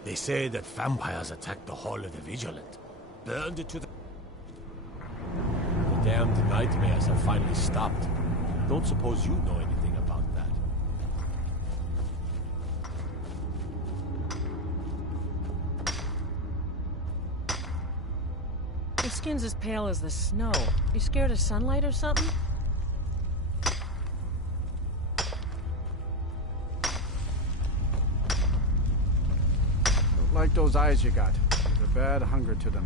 They say that vampires attacked the Hall of the Vigilant, burned it to the... The damned nightmares have finally stopped. Don't suppose you know anything skin's as pale as the snow. You scared of sunlight or something? Don't like those eyes you got. There's a bad hunger to them.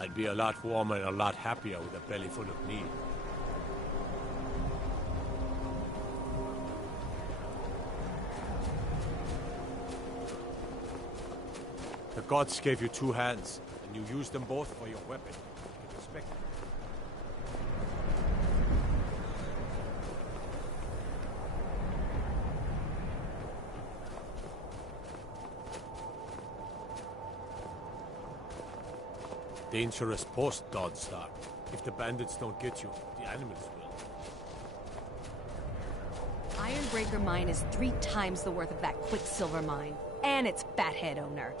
I'd be a lot warmer and a lot happier with a belly full of meat. The gods gave you two hands, and you used them both for your weapon. You can respect it. Dangerous post, Dawnstar. If the bandits don't get you, the animals will. Ironbreaker mine is 3 times the worth of that Quicksilver mine. And its fathead owner.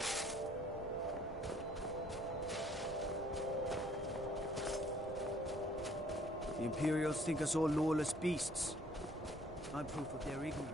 The Imperials think us all lawless beasts. I'm proof of their ignorance.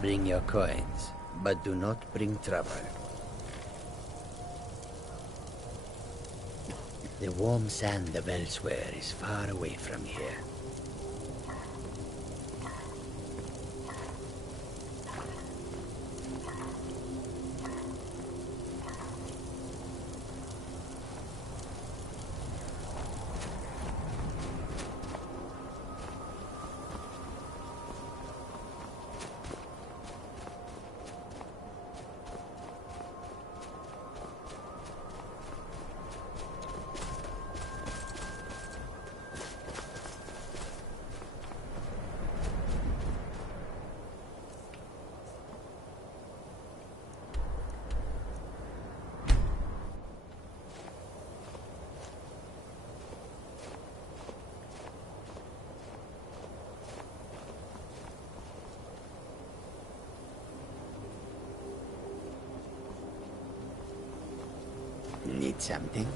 Bring your coins, but do not bring trouble. The warm sand of elsewhere is far away from here. Need something?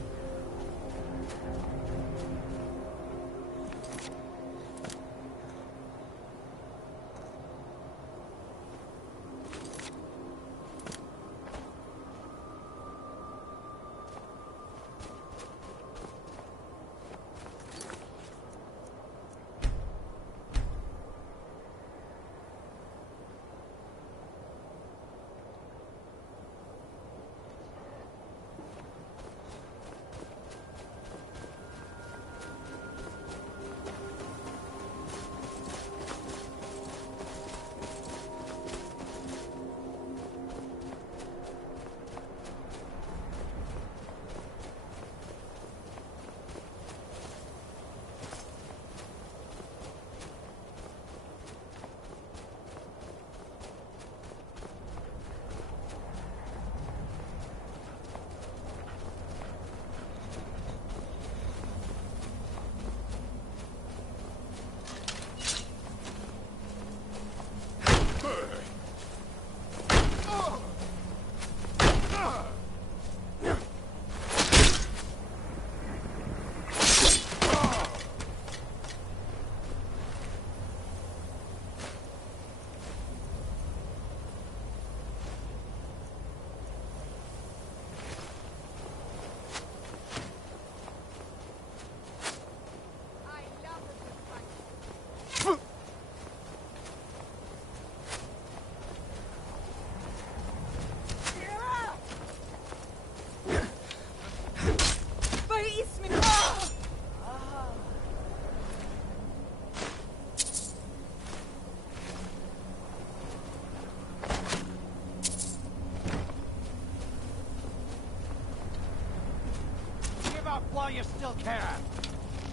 Stop while you still can!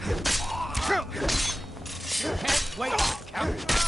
You can't wait, Captain!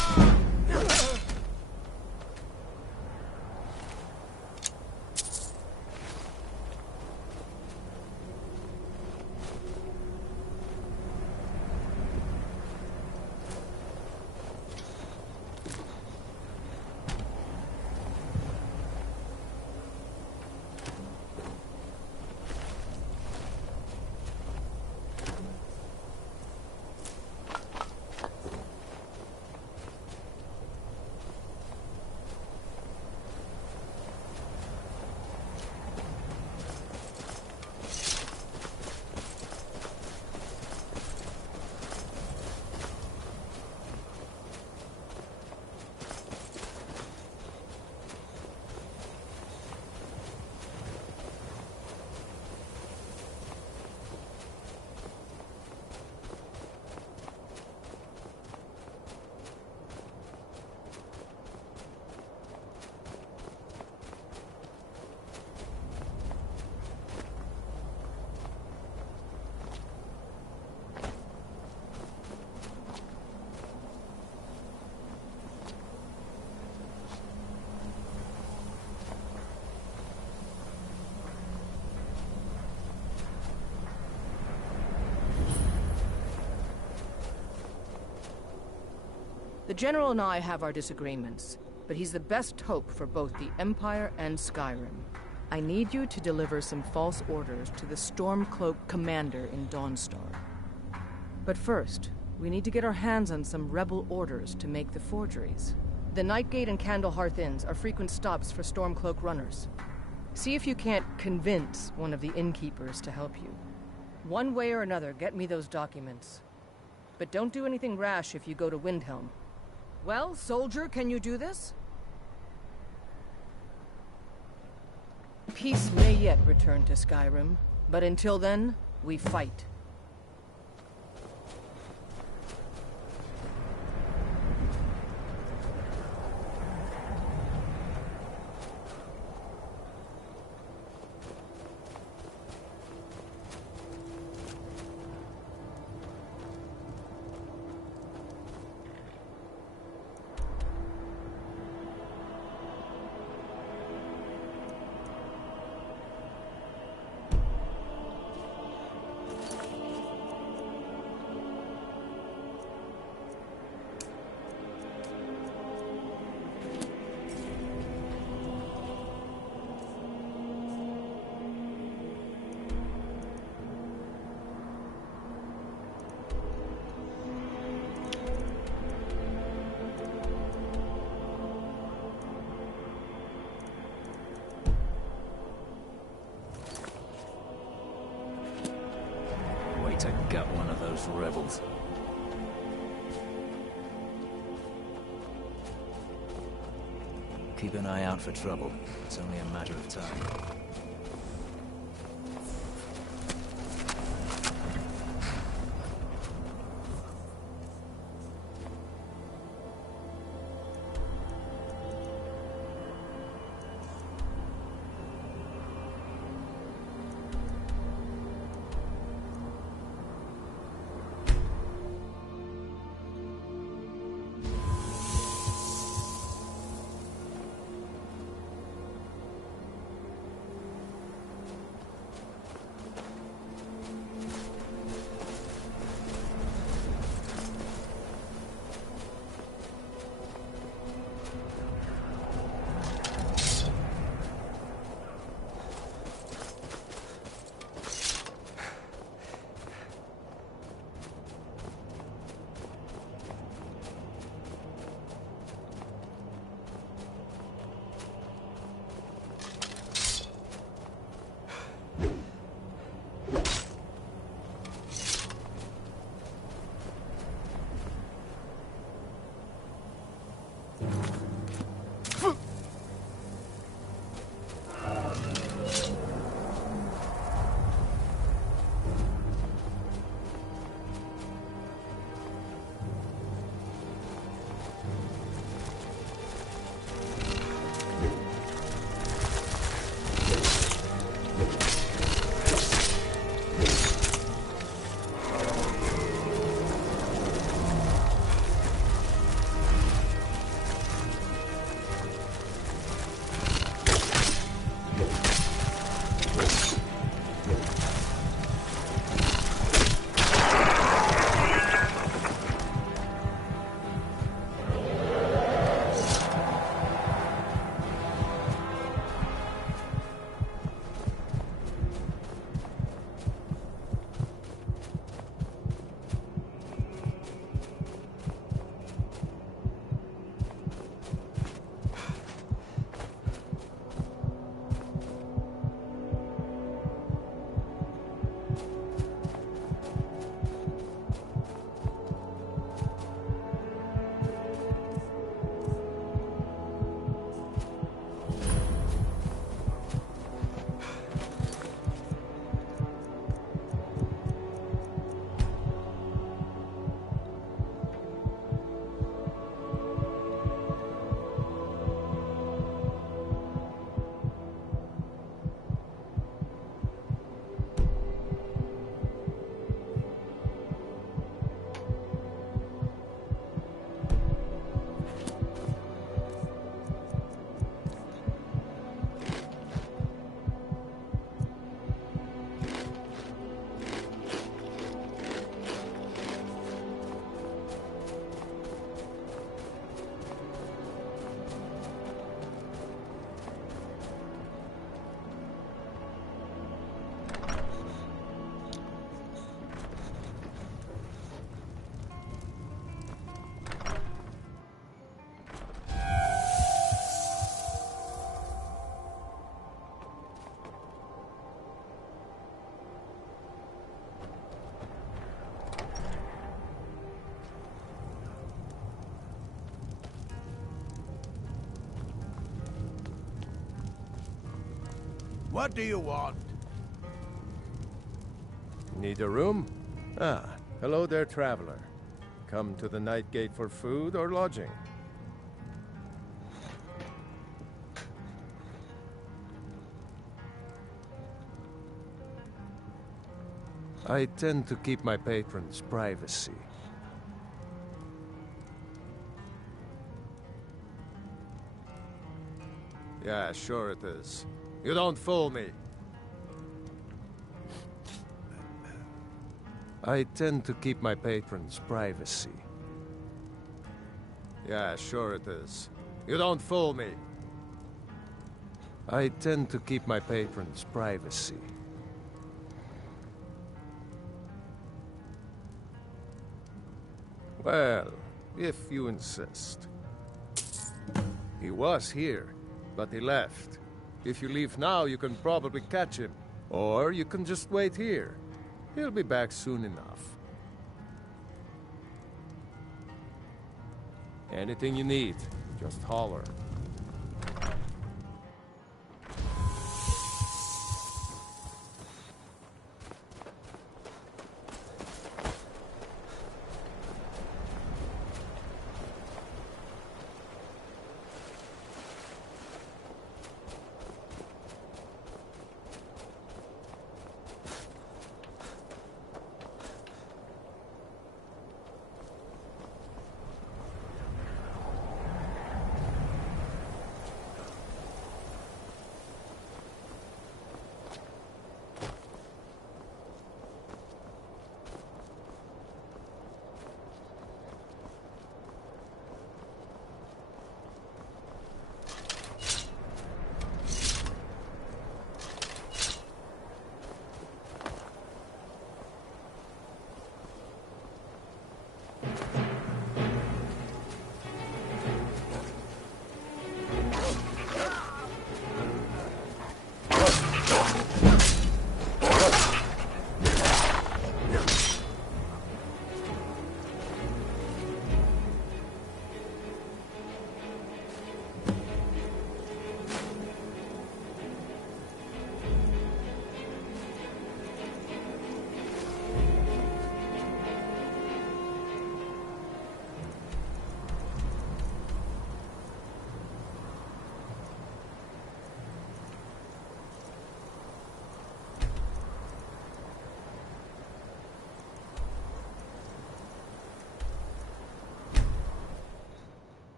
The General and I have our disagreements, but he's the best hope for both the Empire and Skyrim. I need you to deliver some false orders to the Stormcloak commander in Dawnstar. But first, we need to get our hands on some rebel orders to make the forgeries. The Nightgate and Candlehearth Inns are frequent stops for Stormcloak runners. See if you can't convince one of the innkeepers to help you. One way or another, get me those documents. But don't do anything rash if you go to Windhelm. Well, soldier, can you do this? Peace may yet return to Skyrim, but until then, we fight. To gut one of those rebels. Keep an eye out for trouble. It's only a matter of time. What do you want? Need a room? Ah, hello there, traveler. Come to the Night Gate for food or lodging? I tend to keep my patrons' privacy. Yeah, sure it is. You don't fool me. I tend to keep my patrons' privacy. Yeah, sure it is. You don't fool me. I tend to keep my patrons' privacy. Well, if you insist. He was here, but he left. If you leave now, you can probably catch him. Or you can just wait here. He'll be back soon enough. Anything you need, just holler.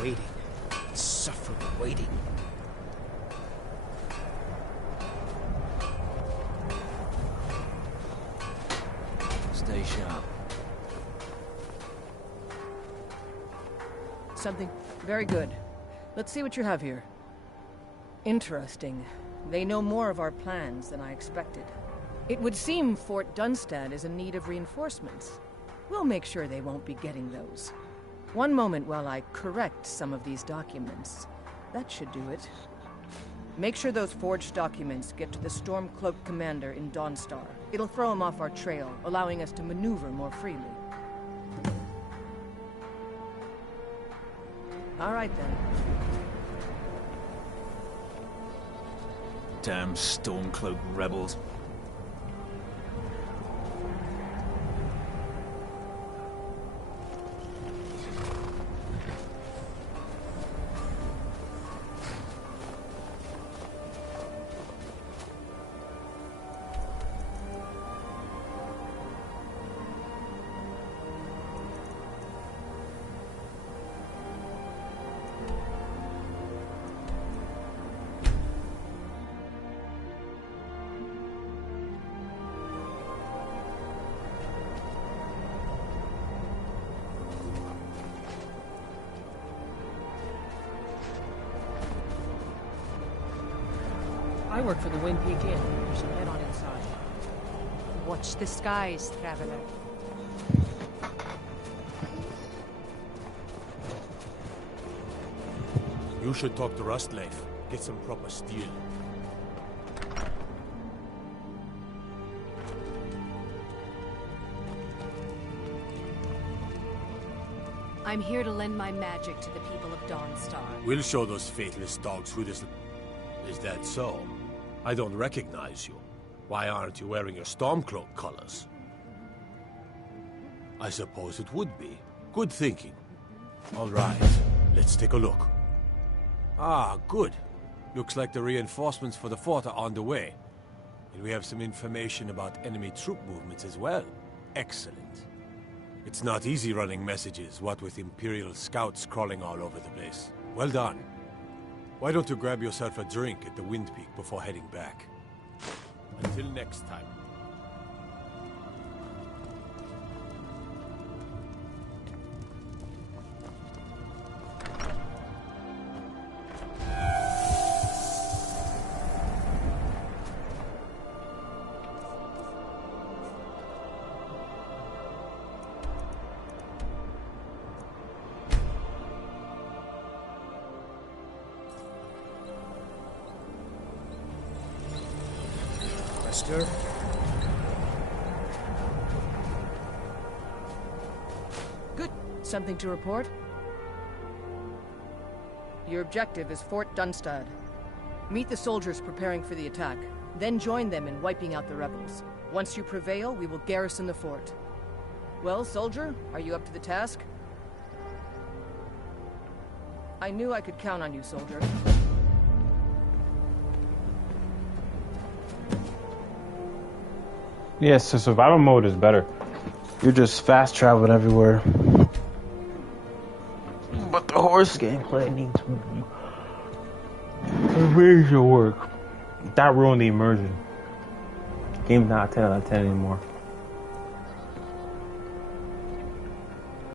Waiting. Suffering waiting. Stay sharp. Something very good. Let's see what you have here. Interesting. They know more of our plans than I expected. It would seem Fort Dunstad is in need of reinforcements. We'll make sure they won't be getting those. One moment while I correct some of these documents. That should do it. Make sure those forged documents get to the Stormcloak commander in Dawnstar. It'll throw him off our trail, allowing us to maneuver more freely. All right, then. Damn Stormcloak rebels. I work for the Wind Peak Inn. You should head on inside. Watch the skies, traveler. You should talk to Rustleif. Get some proper steel. I'm here to lend my magic to the people of Dawnstar. We'll show those faithless dogs who this... Is that so? I don't recognize you. Why aren't you wearing your Stormcloak colors? I suppose it would be. Good thinking. All right, let's take a look. Ah, good. Looks like the reinforcements for the fort are on the way. And we have some information about enemy troop movements as well. Excellent. It's not easy running messages, what with Imperial scouts crawling all over the place. Well done. Why don't you grab yourself a drink at the Wind Peak before heading back? Until next time. Good. Something to report? Your objective is Fort Dunstad. Meet the soldiers preparing for the attack, then join them in wiping out the rebels. Once you prevail, we will garrison the fort. Well, soldier, are you up to the task? I knew I could count on you, soldier. Yes, so survival mode is better. You're just fast traveling everywhere. But the horse gameplay needs major work. That ruined the immersion. Game's not 10 out of 10 anymore.